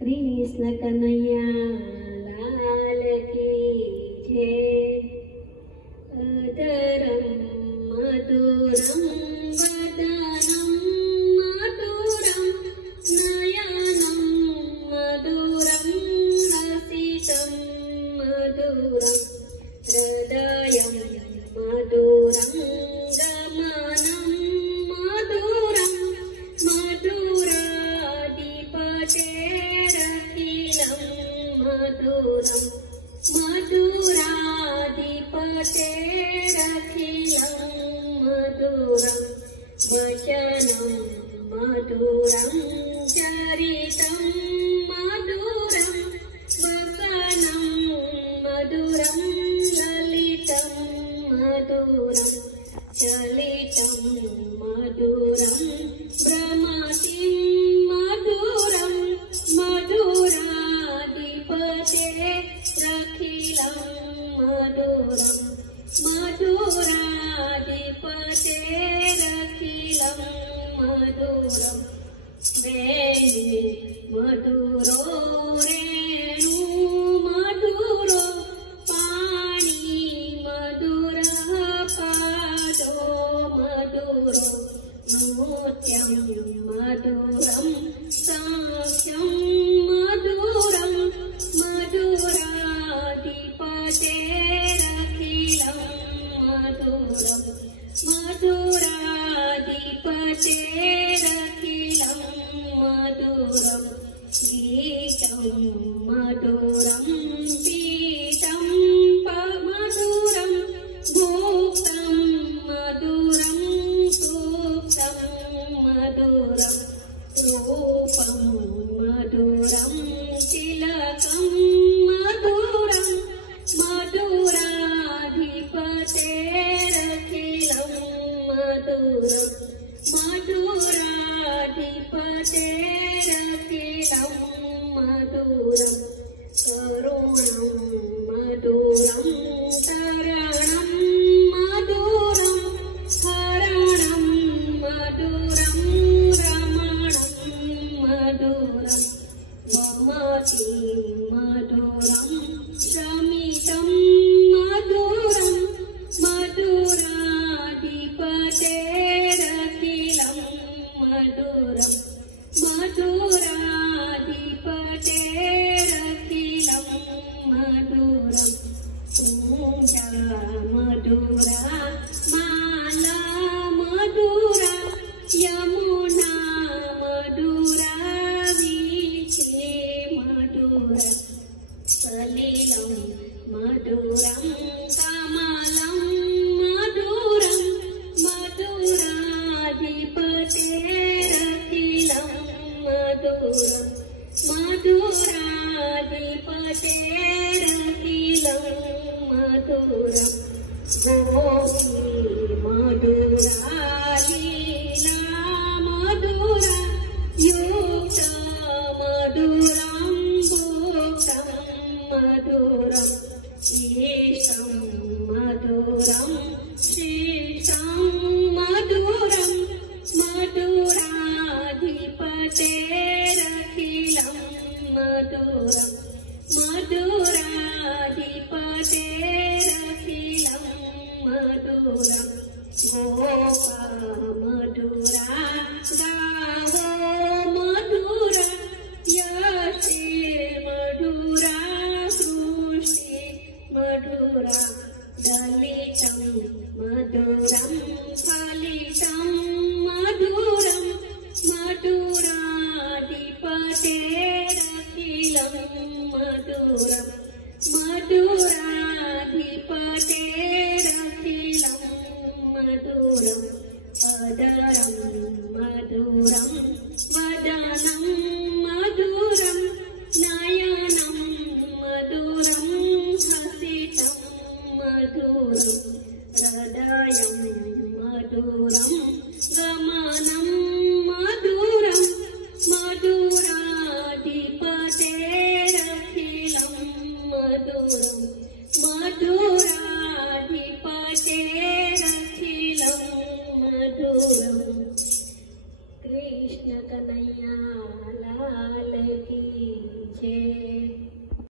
कृष्ण कन्हैया लाल की जय। अदरं मधुरं वदनं मधुरं नयनं मधुरं हसितं मधुरं हृदयं मधुरं गमनं मधुरं मधुराधिपतेरखिलं मधुरं मधुराधिपतेरखिलं मधुरं वचनं मधुरं चरितं मधुरं वसनं मधुरं ललितं मधुरं चलितं मधुरं भ्रमतिं मधुरं मधुराधिपतेरखिलं मधुरं मधुराधिपतेरखिलं मधुरं वेणु मधुरो रेणु मधुरो पाणि मधुरः पादो मधुरो नृत्यं मधुरं साक्ष्यं मधुरं मधुराधिपतेरखिलं मधुरं मधुराधिपतेरखिलं मधुरं गीतं मधुरं पीतं मधुरं भोक्तं मधुरं सूक्तं मधुरं रूपं मधुरं तिलकं मधुरं मधुराधिपतेरखिलं मधुरं मधुराधिपतेरखिलं मधुरं करुणं मधुरं तरणं मधुरं हरणं मधुरं रमणं मधुरं ममति मधुरं शमितं मधुरं मधुराधिपतेरखिलं मधुरं मधुराधिपतेरखिलं मधुरं कुण्डा मधुरा माला मधुरा यमुना मधुरा वीचे मधुरा सलिलं मधुरं कमलं मधुरं मधुराधिपतेरखिलं मधुरं मधुराधिपतेरखिलं मधुरं गोपी मधुरा लीला मधुरा युक्त मधुरं भोक्तं मधुरं ईशं मधुरं श्रीशं मधुरं मधुराधिपतेरखिलं मधुरं मधुराधिपतेरखिलं मधुरं गोपा मधुरा गावो मधुरा यशेर्मधुरा सृष्टि मधुरा दलितं मधुरं फलितं मधुरं मधुराधिपतेरखिलं मधुरं मधुराधिपतेरखिलं